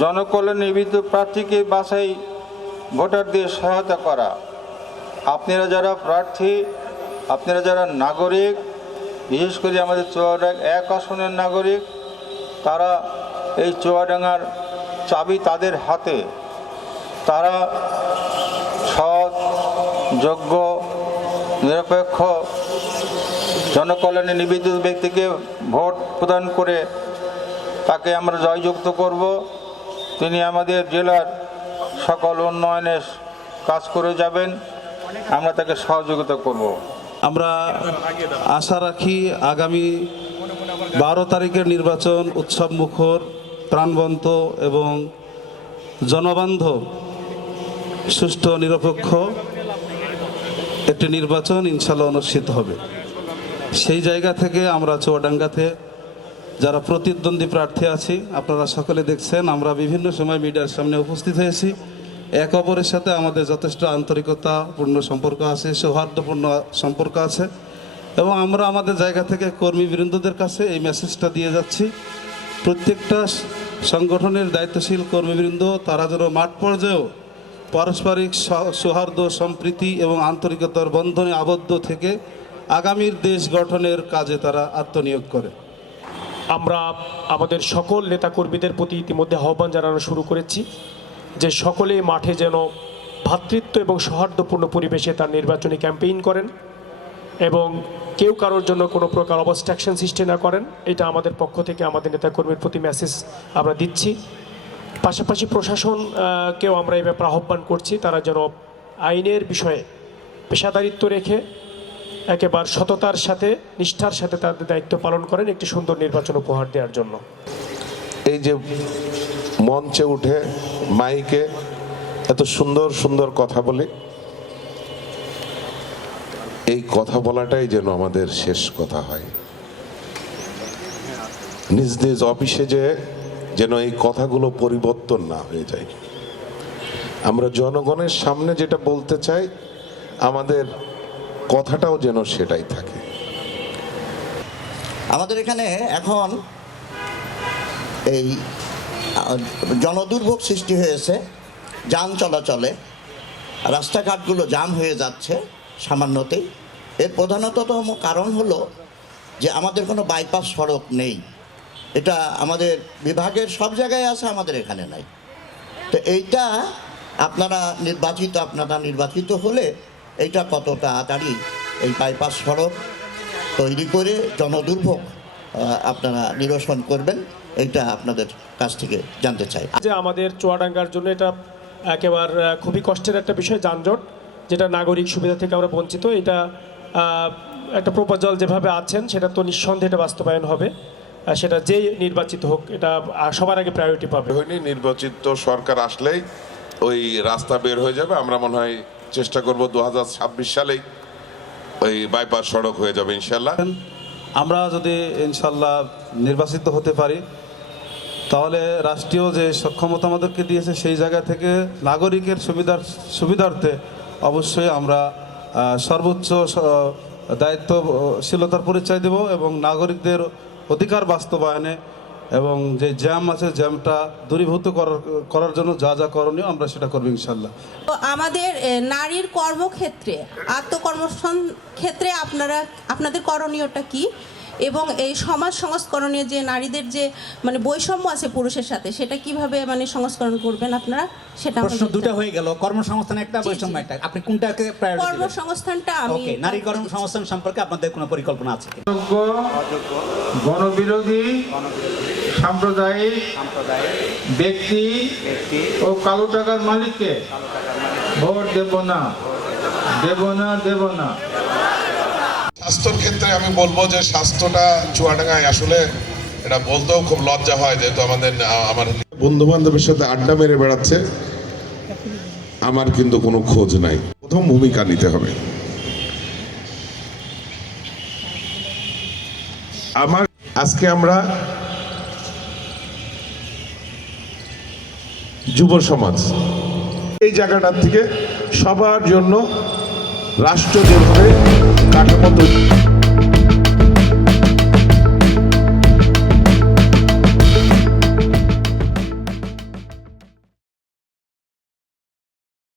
জনকল্যাণে নিবেদিত প্রার্থীকে বাছাই ভোটারদের সহায়তা করা। আপনারা যারা প্রার্থী, আপনারা যারা নাগরিক, বিশেষ করে আমাদের চুয়াডাঙ্গা 1 আসনের নাগরিক, তারা এই চুয়াডাঙ্গার চাবি তাদের হাতে। তারা সৎ, যোগ্য, নিরপেক্ষ, জনকল্যাণে নিবেদিত ব্যক্তিকে ভোট প্রদান করে তাকে আমরা জয়যুক্ত করব। তিনি আমাদের জেলার সকল উন্নয়নের কাজ করে যাবেন, আমরা তাকে সহযোগিতা করব। আমরা আশা রাখি আগামী 12 তারিখের নির্বাচন উৎসব মুখর, প্রাণবন্ত এবং জনবান্ধব, সুষ্ঠু নিরপেক্ষ একটি নির্বাচন ইনশাল্লাহ অনুষ্ঠিত হবে। সেই জায়গা থেকে আমরা চুয়াডাঙ্গাতে যারা প্রতিদ্বন্দ্বী প্রার্থী আছি, আপনারা সকলে দেখছেন আমরা বিভিন্ন সময় মিডিয়ার সামনে উপস্থিত হয়েছি। এক অপরের সাথে আমাদের যথেষ্ট আন্তরিকতাপূর্ণ সম্পর্ক আছে, সৌহার্দ্যপূর্ণ সম্পর্ক আছে এবং আমরা আমাদের জায়গা থেকে কর্মীবৃন্দদের কাছে এই মেসেজটা দিয়ে যাচ্ছি, প্রত্যেকটা সংগঠনের দায়িত্বশীল কর্মীবৃন্দ তারা যেন মাঠ পর্যায়েও পারস্পরিক সৌহার্দ্য, সম্প্রীতি এবং আন্তরিকতার বন্ধনে আবদ্ধ থেকে আগামীর দেশ গঠনের কাজে তারা আত্মনিয়োগ করে। আমরা আমাদের সকল নেতাকর্মীদের প্রতি ইতিমধ্যে আহ্বান জানানো শুরু করেছি যে সকলে মাঠে যেন ভ্রাতৃত্ব এবং সৌহার্দ্যপূর্ণ পরিবেশে তার নির্বাচনী ক্যাম্পেইন করেন এবং কেউ কারোর জন্য কোনো প্রকার অবস্ট্রাকশন সৃষ্টি না করেন। এটা আমাদের পক্ষ থেকে আমাদের নেতাকর্মীর প্রতি মেসেজ আমরা দিচ্ছি। পাশাপাশি প্রশাসনকেও আমরা এই ব্যাপারে আহ্বান করছি, তারা যেন আইনের বিষয়ে পেশাদারিত্ব রেখে একেবারে সততার সাথে, নিষ্ঠার সাথে তাদের দায়িত্ব পালন করেন একটি সুন্দর নির্বাচন উপহার দেওয়ার জন্য। এই যে মঞ্চে উঠে মাইকে এত সুন্দর সুন্দর কথা বলি, এই কথা বলাটাই যেন আমাদের শেষ কথা হয়। নিজ নিজ অফিসে যেন এই কথাগুলো পরিবর্তন না হয়ে যায়। আমরা জনগণের সামনে যেটা বলতে চাই, আমাদের কথাটাও যেন সেটাই থাকে। আমাদের এখানে এখন এই জনদুর্ভোগ সৃষ্টি হয়েছে, যান চলাচলে রাস্তাঘাটগুলো জাম হয়ে যাচ্ছে সামান্যতেই। এর প্রধানতম কারণ হলো যে আমাদের কোনো বাইপাস সড়ক নেই। এটা আমাদের বিভাগের সব জায়গায় আছে, আমাদের এখানে নাই। তো এইটা আপনারা নির্বাচিত হলে এইটা কত তাড়াতাড়ি এই বাইপাস সড়ক তৈরি করে জনদুর্ভোগ আপনারা নিরসন করবেন, এইটা আপনাদের কাছ থেকে জানতে চাই। যে আমাদের চুয়াডাঙ্গার জন্য এটা একেবারে খুবই কষ্টের একটা বিষয়, যানজট, যেটা নাগরিক সুবিধা থেকে আমরা বঞ্চিত। এটা একটা প্রপোজাল যেভাবে আছেন সেটা তো নিঃসন্দেহে এটা বাস্তবায়ন হবে, সেটা যেই নির্বাচিত হোক এটা সবার আগে প্রায়োরিটি পাবে। নির্বাচিত সরকার আসলেই ওই রাস্তা বের হয়ে যাবে। আমরা মনে হয় চেষ্টা করব 2026 সালেই ওই বাইপাস সড়ক হয়ে যাবে ইনশাল্লাহ। আমরা যদি ইনশাল্লাহ নির্বাচিত হতে পারি তাহলে রাষ্ট্রীয় যে সক্ষমতা আমাদেরকে দিয়েছে সেই জায়গা থেকে নাগরিকের সুবিধার্থে অবশ্যই আমরা সর্বোচ্চ দায়িত্বশীলতার পরিচয় দেব এবং নাগরিকদের অধিকার বাস্তবায়নে এবং যে জ্যাম আছে জ্যামটা দূরীভূত করার জন্য যা যা করণীয় আমরা সেটা করব ইনশাল্লাহ। তো আমাদের নারীর কর্মক্ষেত্রে, আত্মকর্মসংস্থান ক্ষেত্রে আপনাদের করণীয়টা কি এবং এই সমাজ সংস্করণে যে নারীদের যে মানে বৈষম্য আছে পুরুষের সাথে, সেটা কিভাবে মানে সংস্করণ করবেন আপনারা? সেটা প্রশ্ন দুটো হয়ে গেল, কর্মসংস্থান একটা, বৈষম্য একটা। আপনি কোনটাকে প্রায়োরিটি দিবেন? কর্মসংস্থানটা আমি নারী কর্মসংস্থান সম্পর্কে আপনাদের কোনো পরিকল্পনা আছে কি? গণবিরোধী সাম্প্রদায়িক ব্যক্তি ও কালো টাকার মালিককে ভোট দেব না। স্বাস্থ্যের ক্ষেত্রে আমি বলবো যে স্বাস্থ্যটা চুয়াডাঙ্গায় আসলে এটা বলতেও খুব লজ্জা হয়, যেহেতু আমার বন্ধু বান্ধবের সাথে আড্ডা মেরে বেড়াচ্ছে, আমার কিন্তু কোনো খোঁজ নাই। প্রথম ভূমিকা নিতে হবে। আজকে আমরা যুব সমাজ এই জায়গাটার থেকে সবার জন্য রাষ্ট্র যেভাবে কাঠামো